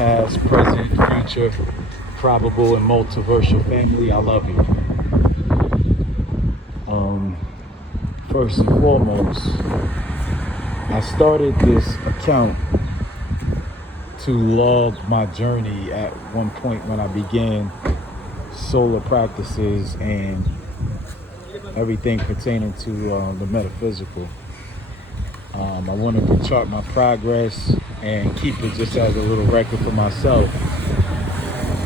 past, present, future, probable, and multiversal family, I love you. First and foremost, I started this account to log my journey at one point when I began solar practices and everything pertaining to the metaphysical. I wanted to chart my progress and keep it just as a little record for myself.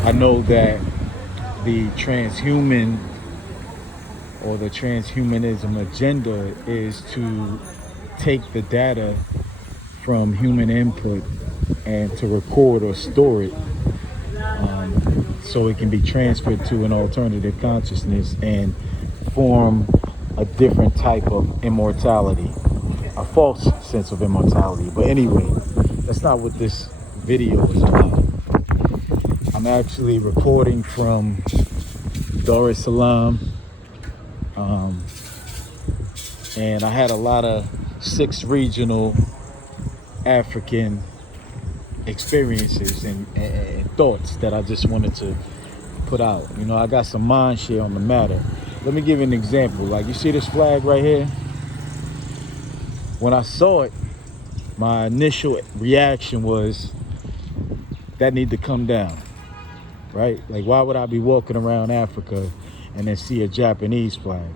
I know that the transhuman or the transhumanism agenda is to take the data from human input and to record or store it so it can be transferred to an alternative consciousness and form a different type of immortality, a false sense of immortality. But anyway, that's not what this video is about. I'm actually recording from Dar es Salaam, and I had a lot of 6 regional African experiences and thoughts that I just wanted to put out. You know, I got some mind share on the matter. Let me give you an example. Like, you see this flag right here? When I saw it, my initial reaction was that need to come down, right? Like, why would I be walking around Africa and then see a Japanese flag?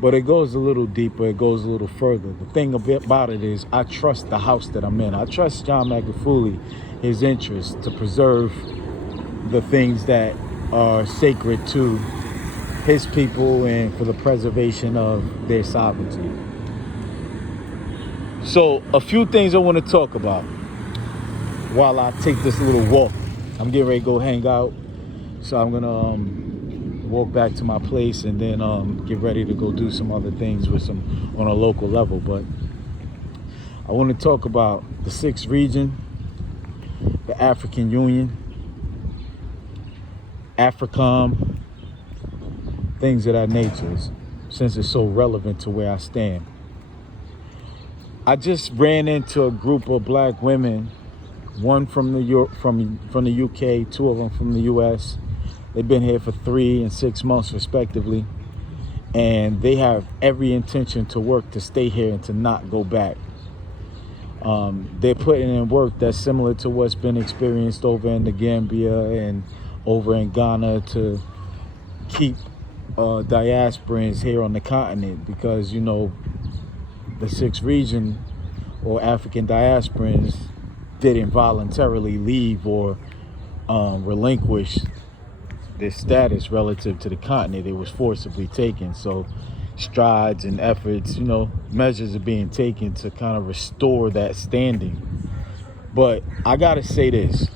But it goes a little deeper, it goes a little further. The thing about it is I trust the house that I'm in. I trust John Magufuli, his interest to preserve the things that are sacred to his people and for the preservation of their sovereignty. So a few things I want to talk about while I take this little walk. I'm getting ready to go hang out. So I'm going to walk back to my place and then get ready to go do some other things with some on a local level. But I want to talk about the 6th region, the African Union, AfriCOM, things of that nature, since it's so relevant to where I stand. I just ran into a group of black women, one from the UK, 2 of them from the US. They've been here for 3 and 6 months respectively, and they have every intention to work to stay here and to not go back. They're putting in work that's similar to what's been experienced over in the Gambia and over in Ghana to keep diasporans here on the continent, because, you know, the 6th region or African diasporans didn't voluntarily leave or relinquish their status relative to the continent. It was forcibly taken. So strides and efforts, you know, measures are being taken to kind of restore that standing. But I gotta say this,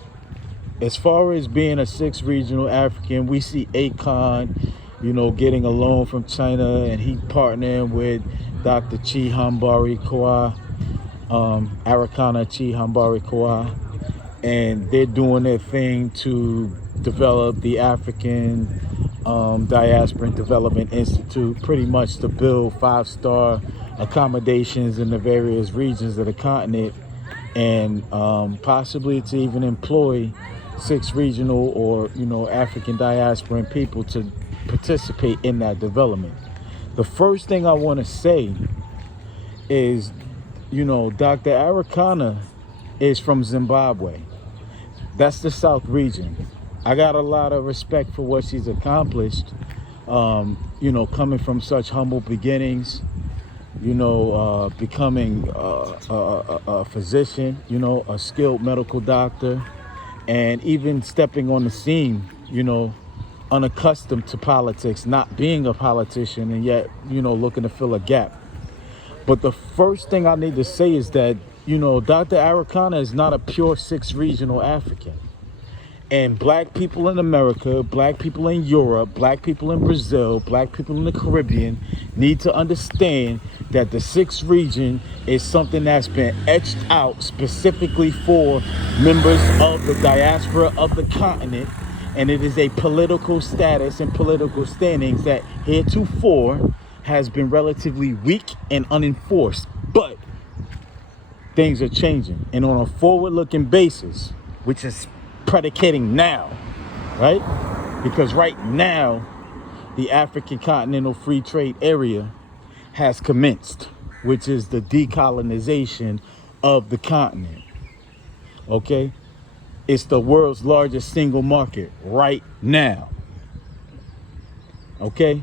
as far as being a 6th regional African, we see Akon, you know, getting a loan from China, and he partnering with Dr. Chi Hambari Kwa, Arikana Chi Hambari Kwa, and they're doing their thing to develop the African Diaspora Development Institute, pretty much to build 5-star accommodations in the various regions of the continent, and possibly to even employ 6 regional or, you know, African diasporan people to participate in that development. The first thing I want to say is, you know, Dr. Arikana is from Zimbabwe. That's the South region. I got a lot of respect for what she's accomplished, you know, coming from such humble beginnings, you know, becoming a physician, you know, a skilled medical doctor, and even stepping on the scene, you know, unaccustomed to politics, not being a politician, and yet, you know, looking to fill a gap. But the first thing I need to say is that, you know, Dr. Arikana is not a pure 6th regional African. And black people in America, black people in Europe, black people in Brazil, black people in the Caribbean need to understand that the 6th region is something that's been etched out specifically for members of the diaspora of the continent. And it is a political status and political standings that heretofore has been relatively weak and unenforced. But things are changing. And on a forward-looking basis, which is predicating now, right? Because right now, the African Continental Free Trade Area has commenced, which is the decolonization of the continent, okay? It's the world's largest single market right now, okay?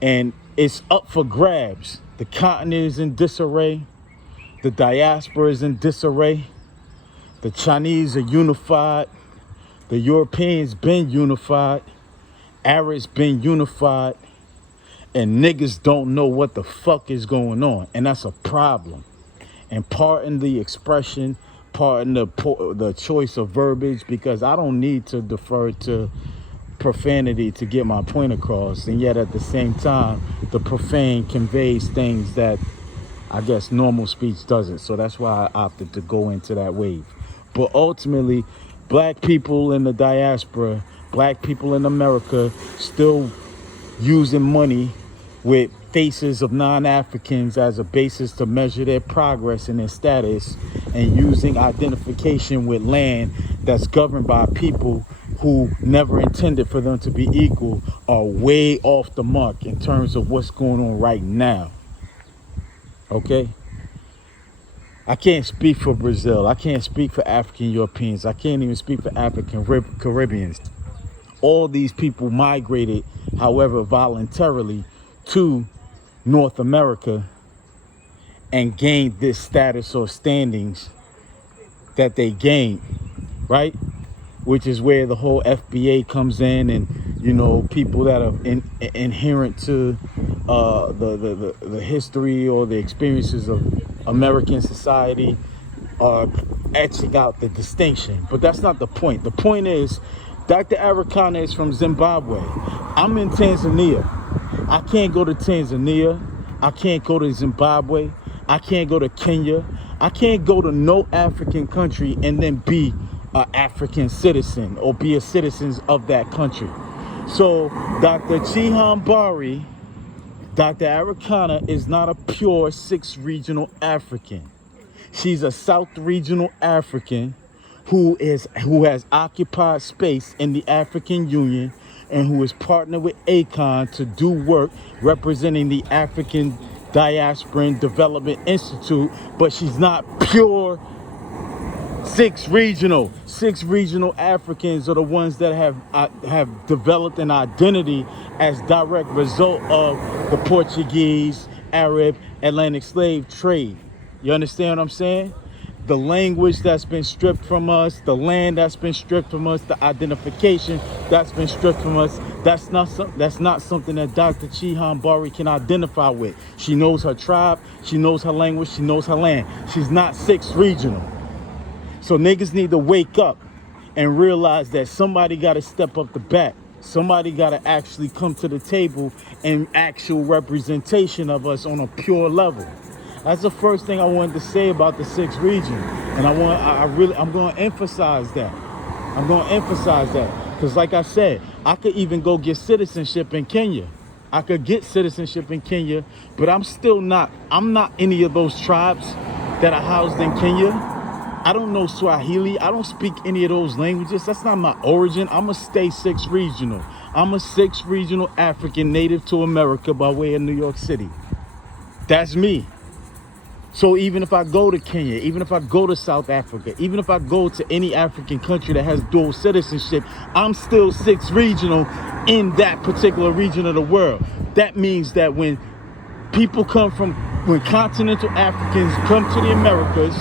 And it's up for grabs. The continent is in disarray. The diaspora is in disarray. The Chinese are unified. The Europeans been unified. Arabs been unified. And niggas don't know what the fuck is going on. And that's a problem. And pardon the expression, pardon the choice of verbiage, because I don't need to defer to profanity to get my point across. And yet at the same time, the profane conveys things that I guess normal speech doesn't. So that's why I opted to go into that wave. But ultimately, black people in the diaspora, black people in America still using money with faces of non-Africans as a basis to measure their progress and their status, and using identification with land that's governed by people who never intended for them to be equal, are way off the mark in terms of what's going on right now. Okay? I can't speak for Brazil. I can't speak for African Europeans. I can't even speak for African Caribbeans. All these people migrated, however, voluntarily to North America and gained this status or standings that they gained, right? Which is where the whole FBA comes in, and you know, people that are inherent to the history or the experiences of American society are etching out the distinction. But that's not the point. The point is, Dr. AfriCOM is from Zimbabwe. I'm in Tanzania. I can't go to Tanzania. I can't go to Zimbabwe. I can't go to Kenya. I can't go to no African country and then be an African citizen or be a citizen of that country. So Dr. Chihambari, Dr. AfriCOM is not a pure 6 regional African. She's a South regional African who has occupied space in the African Union and who is partnered with ACON to do work representing the African Diasporan Development Institute, but she's not pure 6 regional. 6 regional Africans are the ones that have developed an identity as direct result of the Portuguese, Arab, Atlantic slave trade. You understand what I'm saying? The language that's been stripped from us, the land that's been stripped from us, the identification that's been stripped from us, that's not something that Dr. Chihambari can identify with. She knows her tribe, she knows her language, she knows her land. She's not 6 regional. So niggas need to wake up and realize that somebody got to step up the back. Somebody got to actually come to the table and actual representation of us on a pure level. That's the first thing I wanted to say about the 6th region. And I'm going to emphasize that. I'm going to emphasize that. Because like I said, I could even go get citizenship in Kenya. I could get citizenship in Kenya, but I'm not any of those tribes that are housed in Kenya. I don't know Swahili. I don't speak any of those languages. That's not my origin. I'm a stay 6 regional. I'm a 6 regional African native to America by way of New York City. That's me. So even if I go to Kenya, even if I go to South Africa, even if I go to any African country that has dual citizenship, I'm still 6 regional in that particular region of the world. That means that when continental Africans come to the Americas,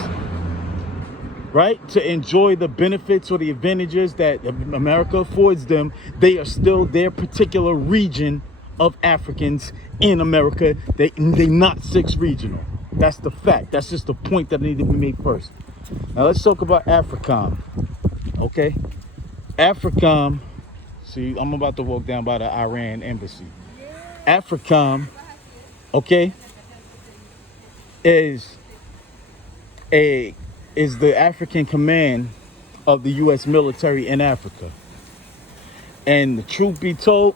right, to enjoy the benefits or the advantages that America affords them, they are still their particular region of Africans in America. They're not 6 regional. That's the fact. That's just the point that needed to be made first. Now let's talk about AfriCOM. Okay? AfriCOM, see, I'm about to walk down by the Iran embassy. AfriCOM, okay, is the African command of the U.S. military in Africa. And the truth be told,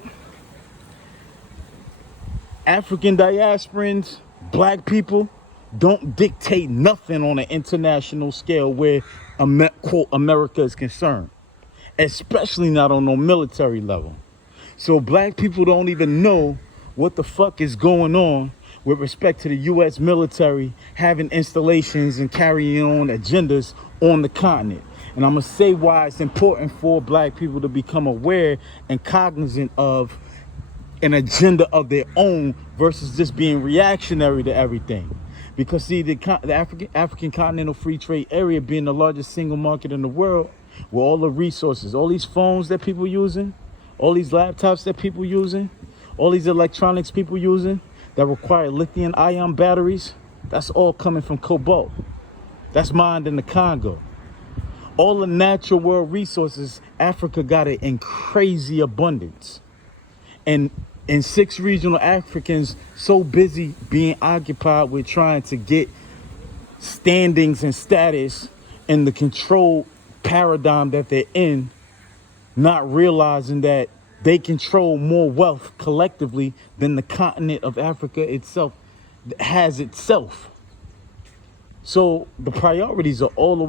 African diasporans, black people, don't dictate nothing on an international scale where, quote, America is concerned, especially not on no military level. So black people don't even know what the fuck is going on with respect to the U.S. military having installations and carrying on agendas on the continent. And I'm going to say why it's important for black people to become aware and cognizant of an agenda of their own versus just being reactionary to everything. Because see, the African Continental Free Trade Area being the largest single market in the world, with all the resources, all these phones that people using, all these laptops that people using, all these electronics people using that require lithium-ion batteries, that's all coming from cobalt. That's mined in the Congo. All the natural world resources, Africa got it in crazy abundance. And 6 regional Africans so busy being occupied with trying to get standings and status in the control paradigm that they're in, not realizing that they control more wealth collectively than the continent of Africa itself has itself. So the priorities are all the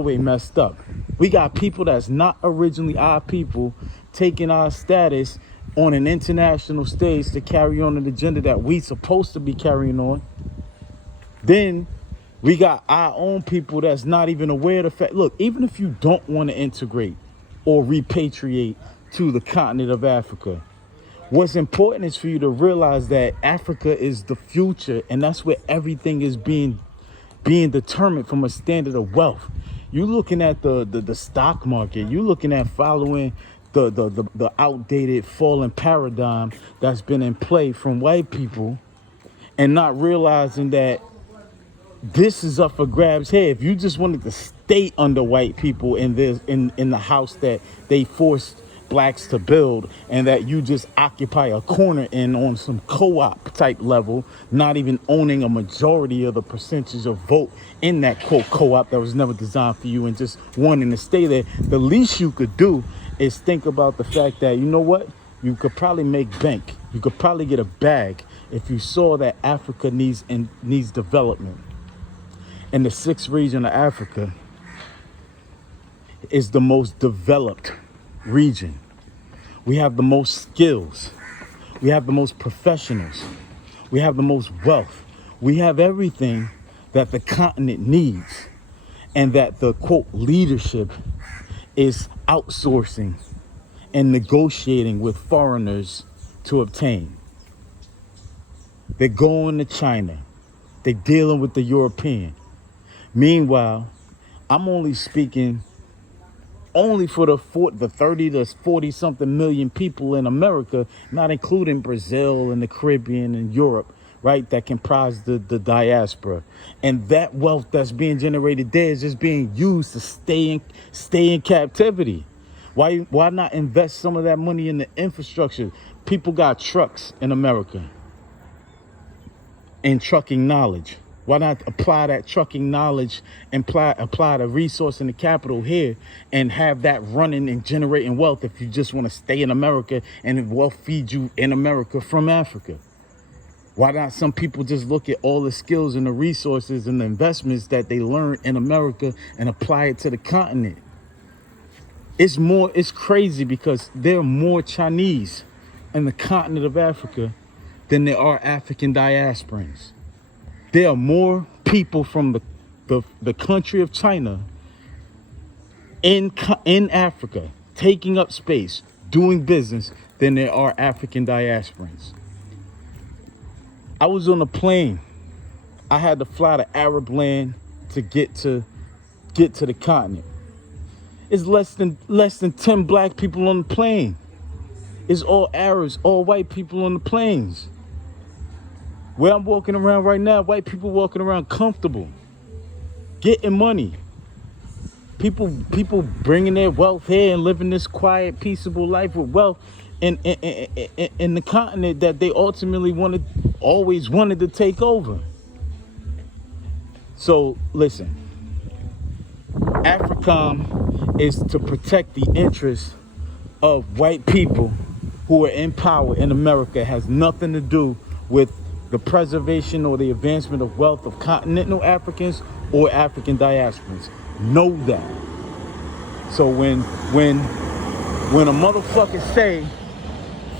way messed up. We got people that's not originally our people taking our status on an international stage to carry on an agenda that we supposed to be carrying on. Then we got our own people that's not even aware of the fact. Look, even if you don't want to integrate or repatriate to the continent of Africa, what's important is for you to realize that Africa is the future, and that's where everything is being determined from a standard of wealth. You're looking at the stock market. You're looking at following the outdated fallen paradigm that's been in play from white people, and not realizing that this is up for grabs here. If you just wanted to stay under white people in the house that they forced blacks to build, and that you just occupy a corner in on some co-op type level, not even owning a majority of the percentage of vote in that quote co-op that was never designed for you, and just wanting to stay there, the least you could do is think about the fact that, you know what, you could probably make bank, you could probably get a bag if you saw that Africa needs development. And the 6th region of Africa is the most developed region. We have the most skills. We have the most professionals. We have the most wealth. We have everything that the continent needs, and that the quote leadership is outsourcing and negotiating with foreigners to obtain. They're going to China. They're dealing with the European. Meanwhile, I'm only speaking for the 30 to 40 something million people in America, not including Brazil and the Caribbean and Europe, right, that comprise the diaspora. And that wealth that's being generated there is just being used to stay in captivity. Why not invest some of that money in the infrastructure? People got trucks in America and trucking knowledge. Why not apply that trucking knowledge and apply the resource and the capital here, and have that running and generating wealth if you just want to stay in America and wealth feed you in America from Africa? Why not some people just look at all the skills and the resources and the investments that they learn in America and apply it to the continent? It's crazy because there are more Chinese in the continent of Africa than there are African diasporans. There are more people from the country of China in Africa taking up space, doing business, than there are African diasporans. I was on a plane. I had to fly to Arab land to get to the continent. It's less than 10 black people on the plane. It's all Arabs, all white people on the planes. Where I'm walking around right now, white people walking around comfortable, getting money. People bringing their wealth here and living this quiet, peaceable life with wealth in the continent that they ultimately always wanted to take over. So listen, AfriCOM is to protect the interests of white people who are in power in America. It has nothing to do with the preservation or the advancement of wealth of continental Africans or African diasporans. Know that. So when a motherfucker say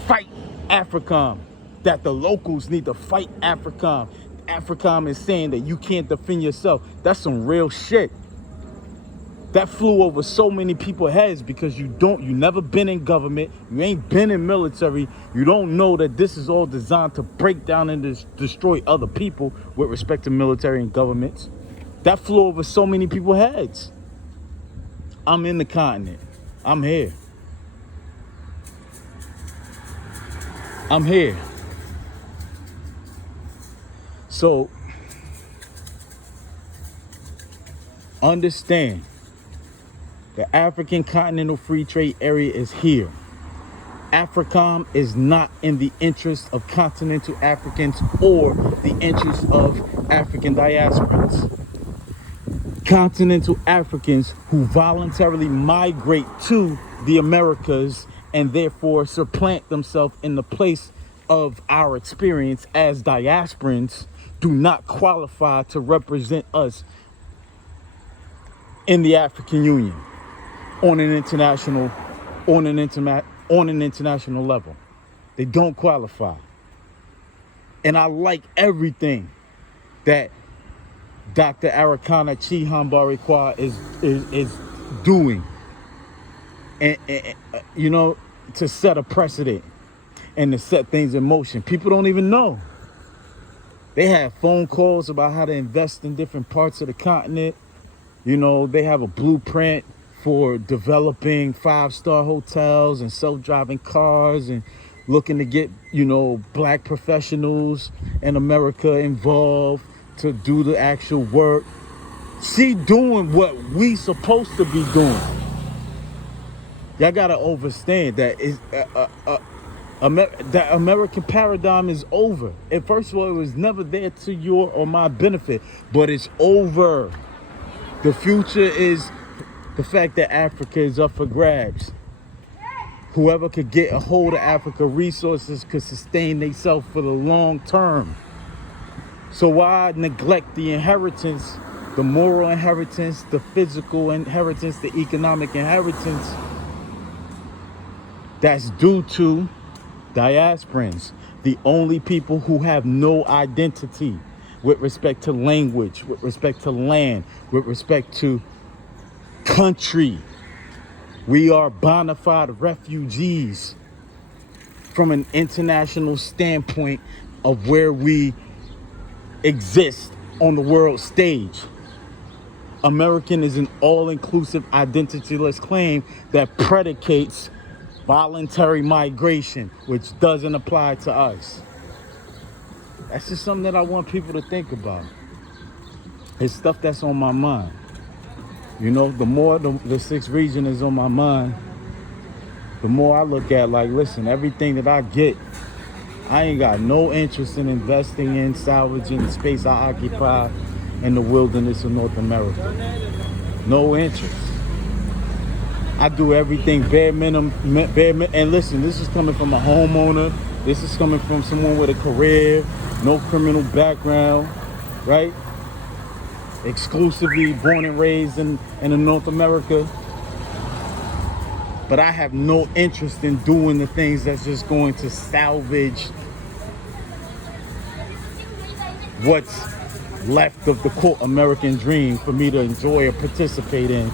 fight AfriCOM, that the locals need to fight AfriCOM, AfriCOM is saying that you can't defend yourself, that's some real shit. That flew over so many people's heads because you never been in government, you ain't been in military, you don't know that this is all designed to break down and destroy other people with respect to military and governments. That flew over so many people's heads. I'm in the continent. I'm here. I'm here. So, understand, the African Continental Free Trade Area is here. AfriCOM is not in the interest of continental Africans or the interest of African diasporans. Continental Africans who voluntarily migrate to the Americas and therefore supplant themselves in the place of our experience as diasporans do not qualify to represent us in the African Union on an international level. They don't qualify. And I like everything that Dr. Arikana Chihambarikwa is doing, and you know, to set a precedent and to set things in motion. People don't even know. They have phone calls about how to invest in different parts of the continent. You know, they have a blueprint for developing 5-star hotels and self-driving cars and looking to get, you know, black professionals in America involved to do the actual work. She doing what we supposed to be doing. Y'all gotta understand that that American paradigm is over. And first of all, it was never there to your or my benefit, but it's over. The future is the fact that Africa is up for grabs. Whoever could get a hold of Africa resources could sustain themselves for the long term. So why neglect the inheritance, the moral inheritance, the physical inheritance, the economic inheritance that's due to diasporans, the only people who have no identity with respect to language, with respect to land, with respect to country. We are bona fide refugees from an international standpoint of where we exist on the world stage. American is an all-inclusive identityless claim that predicates voluntary migration, which doesn't apply to us. That's just something that I want people to think about. It's stuff that's on my mind. You know, the more the sixth region is on my mind, the more I look at, like, listen, everything that I get, I ain't got no interest in investing in salvaging the space I occupy in the wilderness of North America. No interest. I do everything bare minimum, and listen, this is coming from a homeowner. This is coming from someone with a career, no criminal background, right? Exclusively born and raised in North America. But I have no interest in doing the things that's just going to salvage what's left of the quote American dream for me to enjoy or participate in,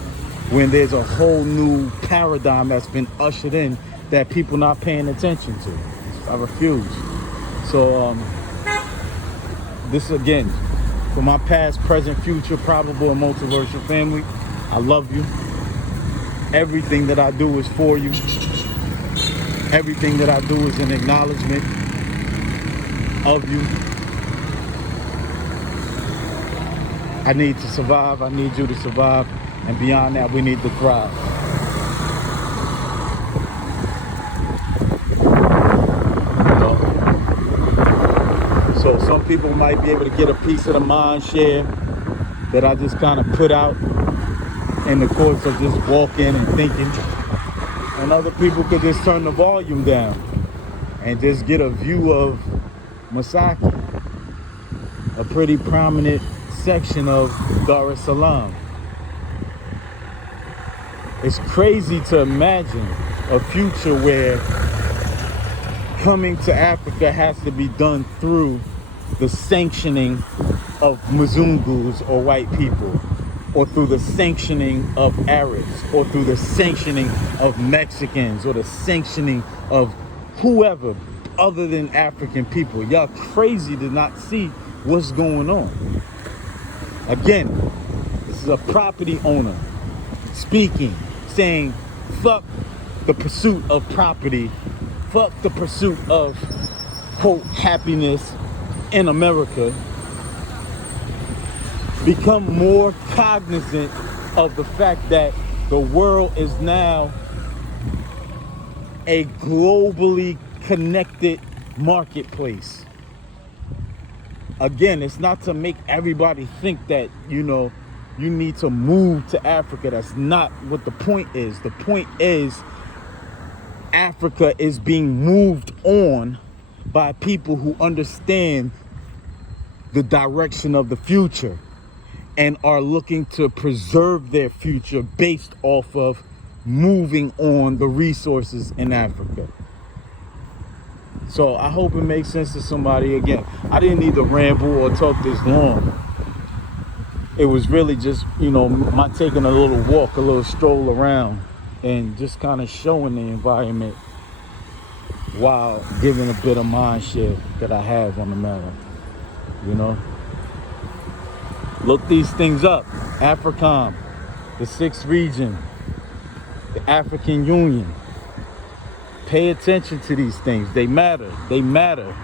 when there's a whole new paradigm that's been ushered in that people not paying attention to. I refuse. So this again, for my past, present, future, probable, and multiversal family, I love you. Everything that I do is for you. Everything that I do is an acknowledgement of you. I need to survive. I need you to survive. And beyond that, we need to thrive. So some people might be able to get a piece of the mind share that I just kind of put out in the course of just walking and thinking. And other people could just turn the volume down and just get a view of Masaki. a pretty prominent section of Dar es Salaam. It's crazy to imagine a future where coming to Africa has to be done through the sanctioning of Mzungus or white people, or through the sanctioning of Arabs, or through the sanctioning of Mexicans, or the sanctioning of whoever other than African people. Y'all crazy to not see what's going on. Again, this is a property owner speaking, saying, fuck the pursuit of property, fuck the pursuit of, quote, happiness in America. Become more cognizant of the fact that the world is now a globally connected marketplace. Again, it's not to make everybody think that, you know, you need to move to Africa. That's not what the point is. The point is Africa is being moved on by people who understand the direction of the future and are looking to preserve their future based off of moving on the resources in Africa. So I hope it makes sense to somebody. Again, I didn't need to ramble or talk this long. It was really just, you know, my taking a little walk, a little stroll around, and just kind of showing the environment while giving a bit of mind share that I have on the matter, you know. Look these things up. AfriCOM, the 6th region, the African Union. Pay attention to these things. They matter. They matter.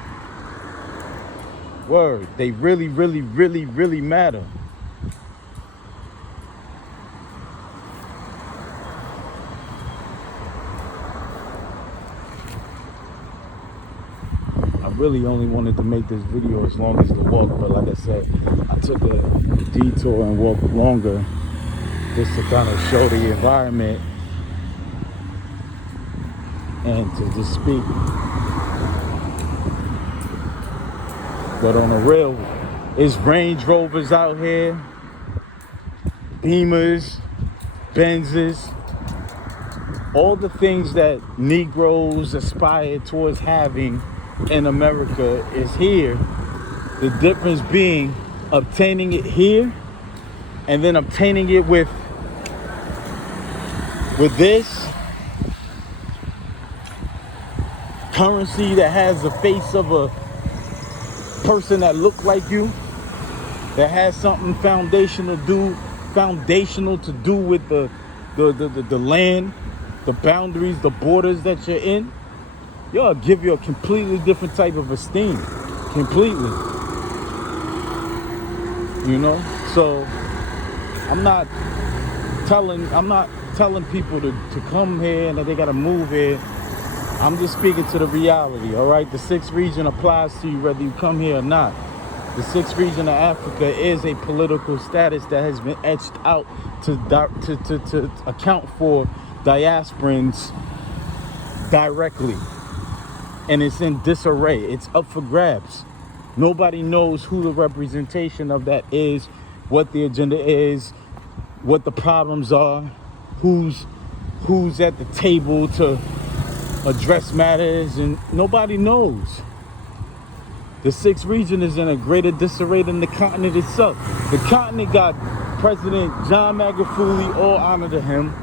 Word. They really, really, really, really matter. I really only wanted to make this video as long as the walk, but like I said, I took a detour and walked longer just to kind of show the environment and to just speak. But on the real, it's Range Rovers out here, Beamers, Benzes, all the things that Negroes aspire towards having in America is here. The difference being obtaining it here and then obtaining it with this currency that has the face of a person that look like you, that has something foundational to do with the land, the boundaries, the borders that you're in. Y'all give you a completely different type of esteem. Completely. You know? So I'm not telling people to come here and that they gotta move here. I'm just speaking to the reality, all right? The 6th region applies to you whether you come here or not. The 6th region of Africa is a political status that has been etched out to account for diasporans directly. And it's in disarray. It's up for grabs. Nobody knows who the representation of that is, what the agenda is, what the problems are, who's at the table to address matters, and nobody knows. The 6th region is in a greater disarray than the continent itself. The continent got President John Magufuli, all honor to him.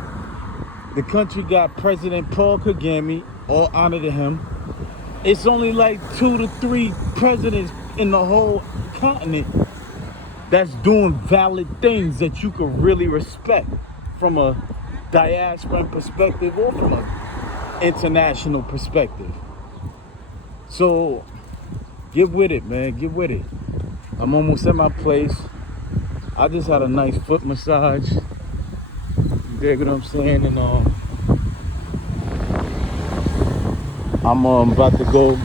The country got President Paul Kagame, all honor to him. It's only like 2 to 3 presidents in the whole continent that's doing valid things that you could really respect from a diaspora perspective or from an international perspective. So get with it, man. Get with it. I'm almost at my place. I just had a nice foot massage. You dig what I'm saying? And I'm about to go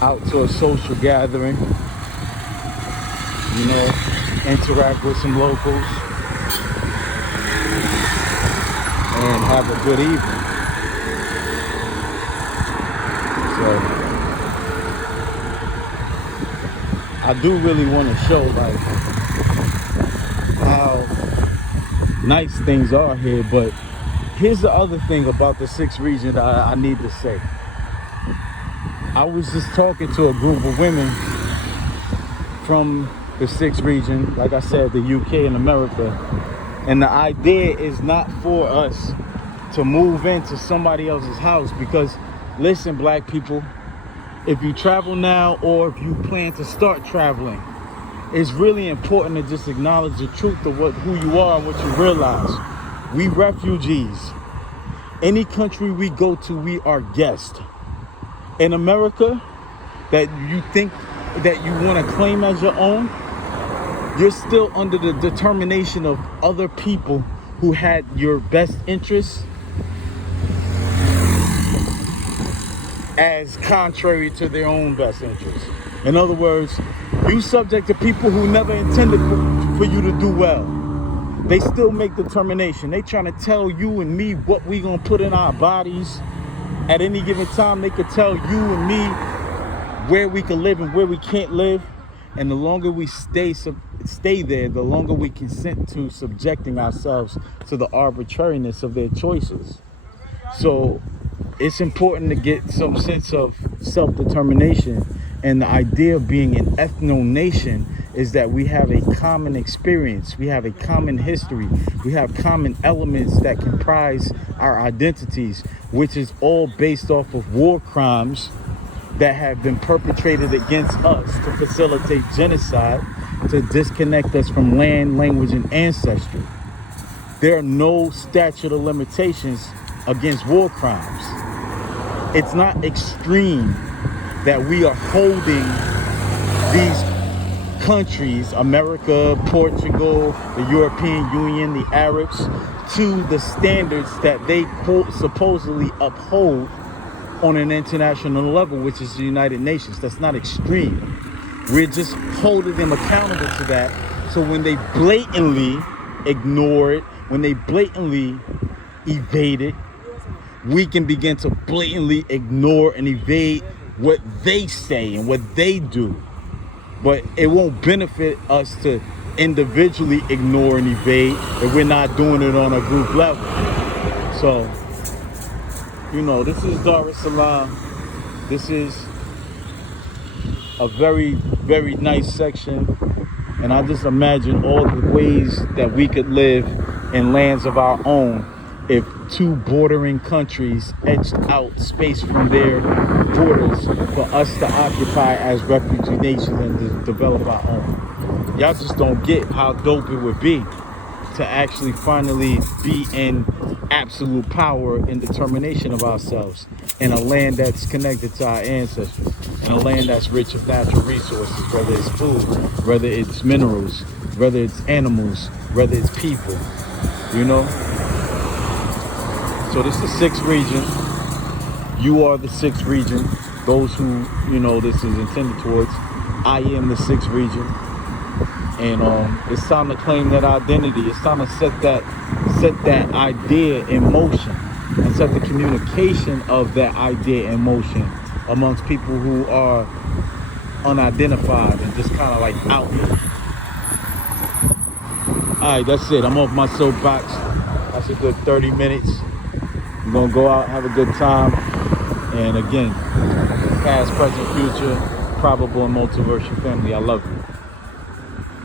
out to a social gathering, you know, interact with some locals, and have a good evening. So I do really want to show like how nice things are here. But here's the other thing about the 6th region that I need to say. I was just talking to a group of women from the 6th region, like I said, the UK and America. And the idea is not for us to move into somebody else's house, because listen, black people, if you travel now or if you plan to start traveling, it's really important to just acknowledge the truth of who you are and what you realize. We refugees. Any country we go to, we are guests. In America, that you think that you want to claim as your own, you're still under the determination of other people who had your best interests as contrary to their own best interests. In other words, you subject to people who never intended for you to do well. They still make determination. They trying to tell you and me what we gonna put in our bodies. At any given time, they could tell you and me where we can live and where we can't live. And the longer we stay there, the longer we consent to subjecting ourselves to the arbitrariness of their choices. So it's important to get some sense of self-determination. And the idea of being an ethno-nation is that we have a common experience, we have a common history, we have common elements that comprise our identities, which is all based off of war crimes that have been perpetrated against us to facilitate genocide, to disconnect us from land, language, and ancestry. There are no statute of limitations against war crimes. It's not extreme that we are holding these countries, America, Portugal, the European Union, the Arabs, to the standards that they supposedly uphold on an international level, which is the United Nations. That's not extreme. We're just holding them accountable to that. So when they blatantly ignore it, when they blatantly evade it, we can begin to blatantly ignore and evade what they say and what they do. But it won't benefit us to individually ignore and evade if we're not doing it on a group level. So, you know, this is Dar es Salaam. This is a very, very nice section. And I just imagine all the ways that we could live in lands of our own if two bordering countries etched out space from their borders for us to occupy as refugee nations and to develop our own. Y'all just don't get how dope it would be to actually finally be in absolute power and determination of ourselves in a land that's connected to our ancestors, in a land that's rich of natural resources, whether it's food, whether it's minerals, whether it's animals, whether it's people, you know? So this is 6th region. You are the 6th region. Those who, you know, this is intended towards. I am the 6th region. And it's time to claim that identity. It's time to set that idea in motion and set the communication of that idea in motion amongst people who are unidentified and just kind of like out here. All right, that's it. I'm off my soapbox. That's a good 30 minutes. I'm gonna go out, have a good time. And again, past, present, future, probable and multiversal family, I love you.